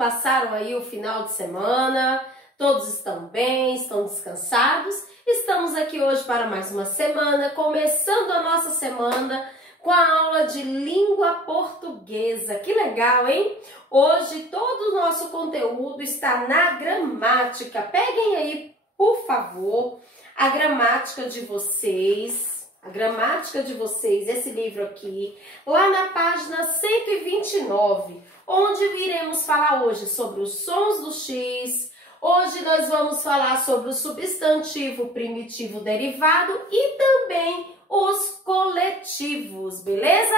passaram aí o final de semana? Todos estão bem, estão descansados? Estamos aqui hoje para mais uma semana, começando a nossa semana com a aula de língua portuguesa. Que legal, hein? Hoje todo o nosso conteúdo está na gramática. Peguem aí, por favor, a gramática de vocês. Esse livro aqui, lá na página 129, onde iremos falar hoje sobre os sons do X. Hoje nós vamos falar sobre o substantivo primitivo derivado e também os coletivos, beleza?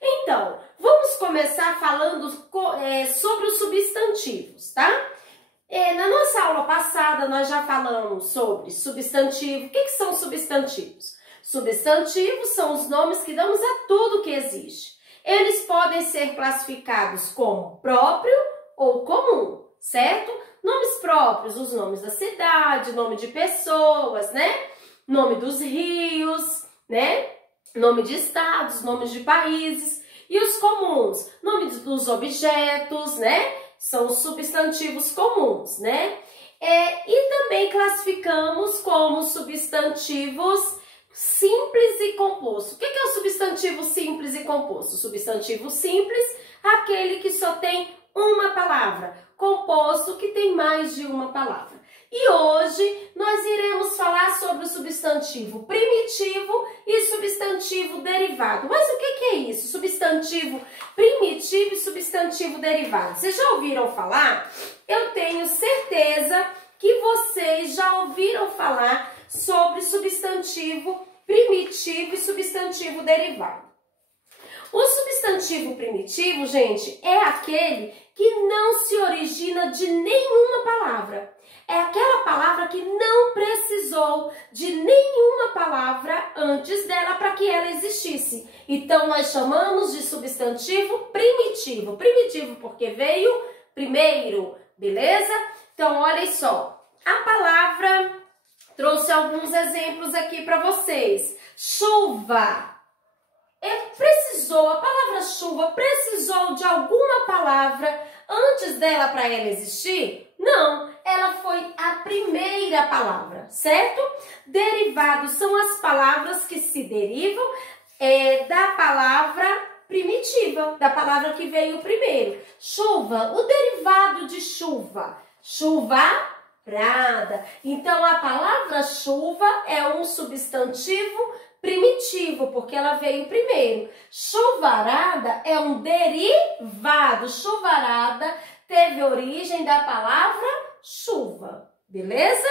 Então, vamos começar falando sobre os substantivos, tá? Na nossa aula passada, nós já falamos sobre substantivo. O que são substantivos? Substantivos são os nomes que damos a tudo que existe. Eles podem ser classificados como próprio ou comum, certo? Nomes próprios, os nomes da cidade, nome de pessoas, né? Nome dos rios, né? Nome de estados, nomes de países. E os comuns, nome dos objetos, né? São os substantivos comuns, né? E também classificamos como substantivos simples e composto. O que é o substantivo simples e composto? O substantivo simples, aquele que só tem uma palavra. Composto, que tem mais de uma palavra. E hoje nós iremos falar sobre o substantivo primitivo e substantivo derivado. Mas o que é isso? Substantivo primitivo e substantivo derivado. Vocês já ouviram falar? Eu tenho certeza que vocês já ouviram falar sobre substantivo primitivo e substantivo derivado. O substantivo primitivo, gente, é aquele que não se origina de nenhuma palavra. É aquela palavra que não precisou de nenhuma palavra antes dela para que ela existisse. Então, nós chamamos de substantivo primitivo. Primitivo porque veio primeiro, beleza? Então, olhem só. A palavra... Trouxe alguns exemplos aqui para vocês. Chuva. A palavra chuva precisou de alguma palavra antes dela para ela existir? Não, ela foi a primeira palavra, certo? Derivados são as palavras que se derivam da palavra primitiva, da palavra que veio primeiro. Chuva, o derivado de chuva. Chuva. Então, a palavra chuva é um substantivo primitivo, porque ela veio primeiro. Chuvarada é um derivado. Chuvarada teve origem da palavra chuva, beleza?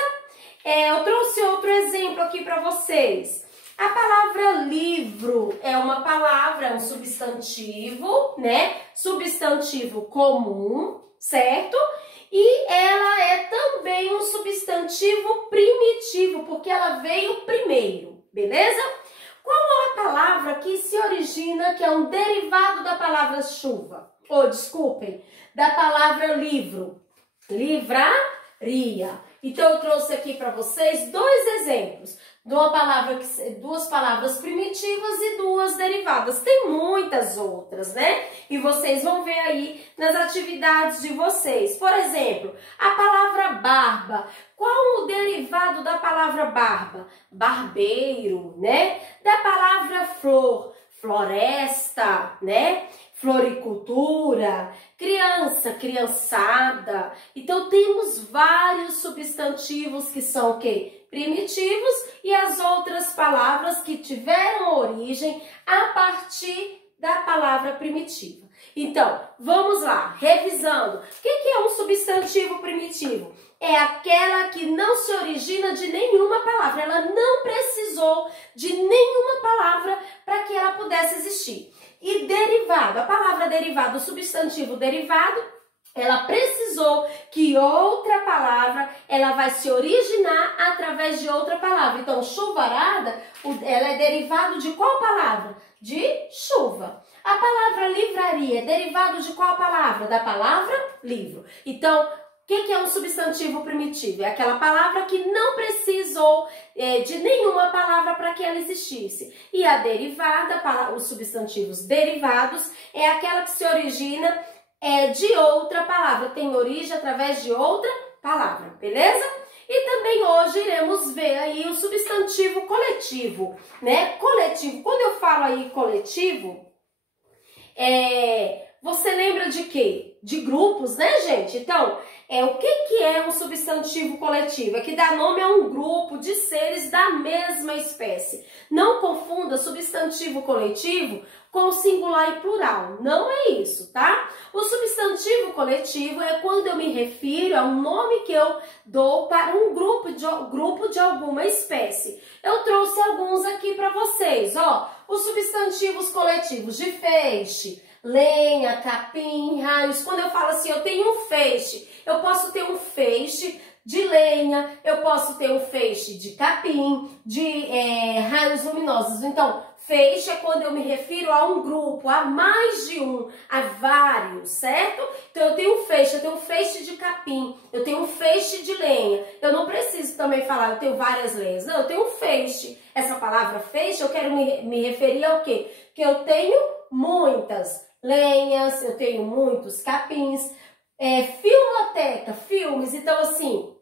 Eu trouxe outro exemplo aqui para vocês. A palavra livro é uma palavra, é um substantivo, né? Substantivo comum, certo? E ela é também um substantivo primitivo, porque ela veio primeiro, beleza? Qual é a palavra que se origina, que é um derivado da palavra chuva? Desculpem, da palavra livro. Livraria. Então, eu trouxe aqui para vocês dois exemplos. Duas palavras primitivas e duas derivadas. Tem muitas outras, né? E vocês vão ver aí nas atividades de vocês. Por exemplo, a palavra barba. Qual o derivado da palavra barba? Barbeiro, né? Da palavra flor, floresta, né? Floricultura, criança, criançada. Então, temos vários substantivos que são o quê? Primitivos e as outras palavras que tiveram origem a partir da palavra primitiva. Então, vamos lá, revisando. O que é um substantivo primitivo? É aquela que não se origina de nenhuma palavra. Ela não precisou de nenhuma palavra para que ela pudesse existir. E derivado, a palavra derivado, o substantivo derivado, ela precisou que outra palavra, ela vai se originar através de outra palavra. Então, chuvarada, ela é derivado de qual palavra? De chuva. A palavra livraria é derivado de qual palavra? Da palavra livro. Então, o que é um substantivo primitivo? É aquela palavra que não precisou de nenhuma palavra para que ela existisse. E a derivada, os substantivos derivados, é aquela que se origina é de outra palavra, tem origem através de outra palavra, beleza? E também hoje iremos ver aí o substantivo coletivo, né? Coletivo, quando eu falo aí coletivo, você lembra de quê? De grupos, né, gente? Então, o que é um substantivo coletivo? É que dá nome a um grupo de seres da mesma espécie. Não confunda substantivo coletivo com singular e plural. Não é isso, tá? O substantivo coletivo é quando eu me refiro a um nome que eu dou para um grupo de alguma espécie. Eu trouxe alguns aqui para vocês, ó. Os substantivos coletivos de feixe, lenha, capim, raios. Quando eu falo assim, eu tenho um feixe, eu posso ter um feixe de lenha, eu posso ter um feixe de capim, de raios luminosos. Então, feixe é quando eu me refiro a um grupo, a mais de um, a vários, certo? Então, eu tenho um feixe de capim, eu tenho um feixe de lenha. Eu não preciso também falar, eu tenho várias lenhas. Não, eu tenho um feixe. Essa palavra feixe, eu quero me referir ao quê? Que eu tenho muitas lenhas, eu tenho muitos capins, filmoteca, filmes. Então, assim,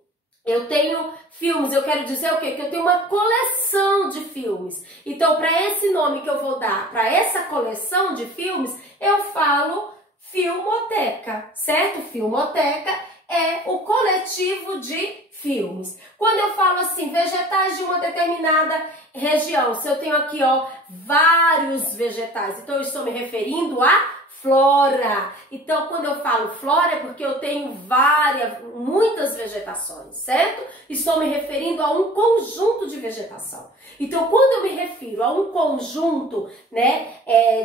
eu tenho filmes, eu quero dizer o quê? Que eu tenho uma coleção de filmes. Então, para esse nome que eu vou dar, para essa coleção de filmes, eu falo filmoteca, certo? Filmoteca é o coletivo de filmes. Quando eu falo assim, vegetais de uma determinada região, se eu tenho aqui, ó, vários vegetais, então eu estou me referindo a flora. Então, quando eu falo flora, é porque eu tenho muitas vegetações, certo? Estou me referindo a um conjunto de vegetação. Então, quando eu me refiro a um conjunto, né,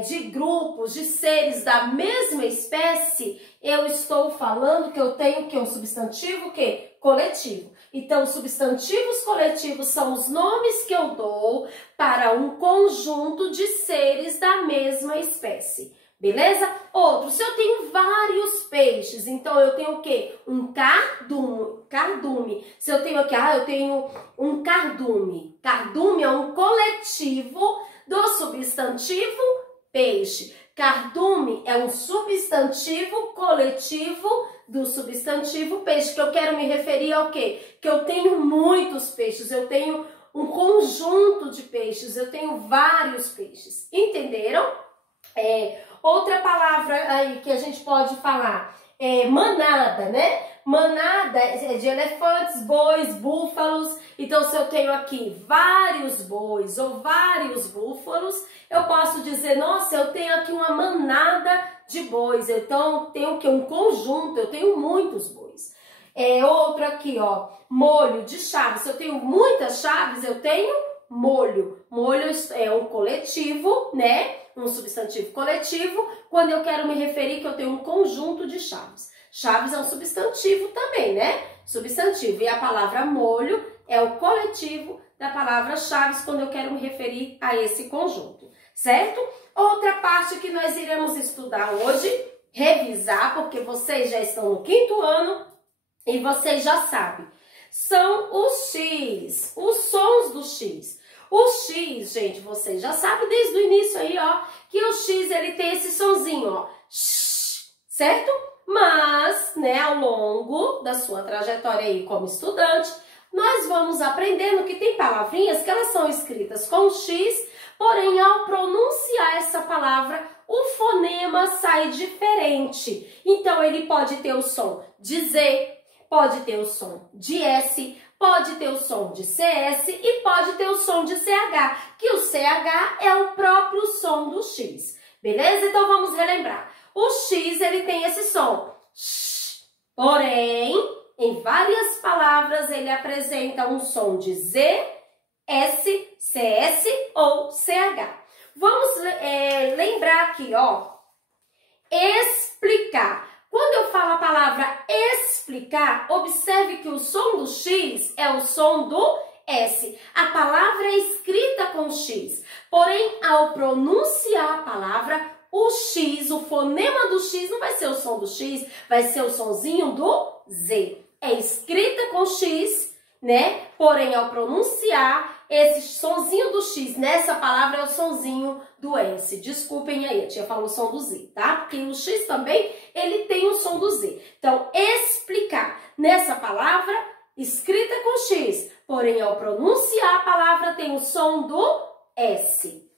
de grupos, de seres da mesma espécie, eu estou falando que eu tenho que um substantivo que coletivo. Então, substantivos coletivos são os nomes que eu dou para um conjunto de seres da mesma espécie. Beleza? Outro, se eu tenho vários peixes, então eu tenho o quê? Um cardume. Se eu tenho aqui, eu tenho um cardume. Cardume é um coletivo do substantivo peixe. Cardume é um substantivo coletivo do substantivo peixe, que eu quero me referir ao quê? Que eu tenho muitos peixes, eu tenho um conjunto de peixes, eu tenho vários peixes. Entenderam? Outra palavra aí que a gente pode falar é manada, né? Manada é de elefantes, bois, búfalos. Então, se eu tenho aqui vários bois ou vários búfalos, eu posso dizer, nossa, eu tenho aqui uma manada de bois. Então, tenho que um conjunto, eu tenho muitos bois. Outro aqui, ó, molho de chaves. Se eu tenho muitas chaves, eu tenho molho. Molho é um coletivo, né? Um substantivo coletivo, quando eu quero me referir que eu tenho um conjunto de chaves. Chaves é um substantivo também, né? Substantivo. E a palavra molho é o coletivo da palavra chaves, quando eu quero me referir a esse conjunto, certo? Outra parte que nós iremos estudar hoje, revisar, porque vocês já estão no 5º ano e vocês já sabem, são os X, os sons do X. O X, gente, vocês já sabem desde o início aí, ó, que o X, ele tem esse sonzinho, ó, certo? Mas, né, ao longo da sua trajetória aí como estudante, nós vamos aprendendo que tem palavrinhas que elas são escritas com X, porém, ao pronunciar essa palavra, o fonema sai diferente. Então, ele pode ter o som de Z, pode ter o som de S, pode ter o som de CS e pode ter o som de CH, que o CH é o próprio som do X, beleza? Então, vamos relembrar. O X, ele tem esse som, porém, em várias palavras, ele apresenta um som de Z, S, CS ou CH. Vamos lembrar aqui, ó, explicar. Quando eu falo a palavra explicar, observe que o som do X é o som do S. A palavra é escrita com X, porém, ao pronunciar a palavra, o X, o fonema do X não vai ser o som do X, vai ser o sonzinho do Z. É escrita com X, né? Porém, ao pronunciar, esse sonzinho do X nessa palavra é o sonzinho do S. Desculpem aí, a tia falou o som do Z, tá? Porque o X também, ele tem o som do Z. Então, explicar nessa palavra escrita com X, porém, ao pronunciar a palavra tem o som do S.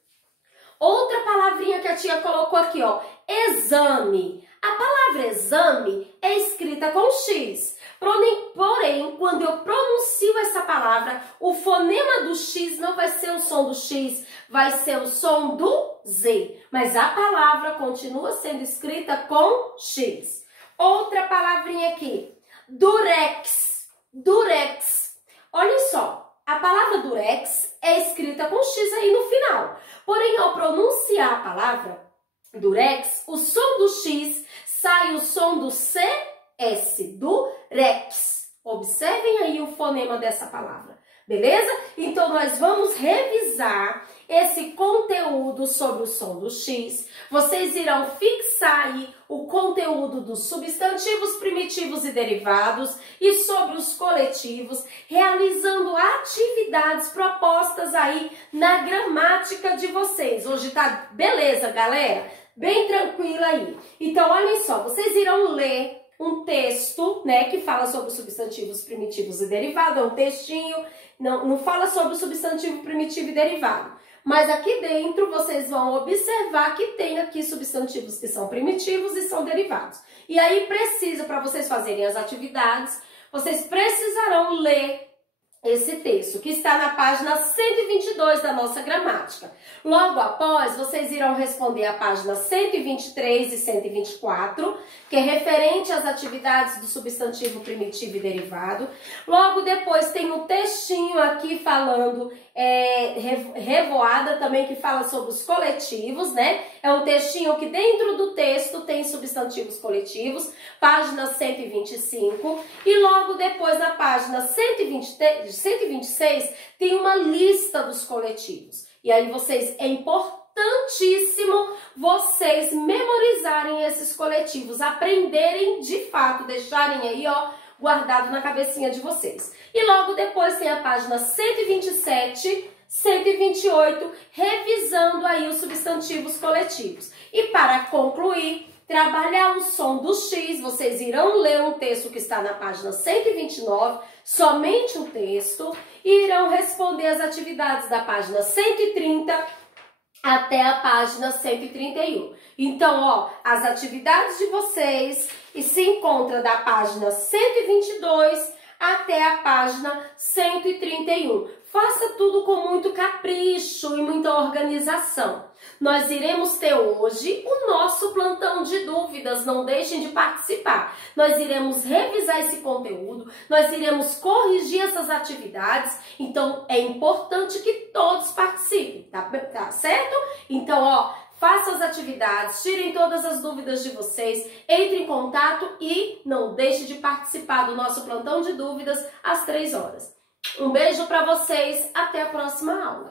Outra palavrinha que a tia colocou aqui, ó, exame. A palavra exame é escrita com X. Porém, quando eu pronuncio essa palavra, o fonema do X não vai ser o som do X, vai ser o som do Z. Mas a palavra continua sendo escrita com X. Outra palavrinha aqui, durex. Durex. Olha só, a palavra durex é escrita com X aí no final. Porém, ao pronunciar a palavra durex, o som do X sai o som do CS, durex. Observem aí o fonema dessa palavra, beleza? Então, nós vamos revisar esse conteúdo sobre o som do X. Vocês irão fixar aí o conteúdo dos substantivos primitivos e derivados e sobre os coletivos, realizando atividades propostas aí na gramática de vocês. Hoje tá beleza, galera? Bem tranquila aí. Então, olhem só, vocês irão ler um texto, né, que fala sobre os substantivos primitivos e derivados, é um textinho, não fala sobre o substantivo primitivo e derivado. Mas aqui dentro vocês vão observar que tem aqui substantivos que são primitivos e são derivados. E aí precisa, para vocês fazerem as atividades, vocês precisarão ler esse texto, que está na página 122 da nossa gramática. Logo após, vocês irão responder a página 123 e 124, que é referente às atividades do substantivo primitivo e derivado. Logo depois tem um textinho aqui falando, revoada também, que fala sobre os coletivos, né? É um textinho que dentro do texto tem substantivos coletivos, página 125. E logo depois, na página 126, tem uma lista dos coletivos. E aí é importantíssimo vocês memorizarem esses coletivos, aprenderem de fato, deixarem aí, ó, guardado na cabecinha de vocês. E logo depois tem a página 127, 128, revisando aí os substantivos coletivos. E para concluir, trabalhar o som do X, vocês irão ler um texto que está na página 129, somente o texto, e irão responder as atividades da página 130 até a página 131. Então, ó, as atividades de vocês se encontram da página 122 até a página 131. Faça tudo com muito capricho e muita organização. Nós iremos ter hoje o nosso plantão de dúvidas, não deixem de participar. Nós iremos revisar esse conteúdo, nós iremos corrigir essas atividades, então é importante que todos participem, tá certo? Então, ó, façam as atividades, tirem todas as dúvidas de vocês, entre em contato e não deixe de participar do nosso plantão de dúvidas às 3 horas. Um beijo para vocês, até a próxima aula.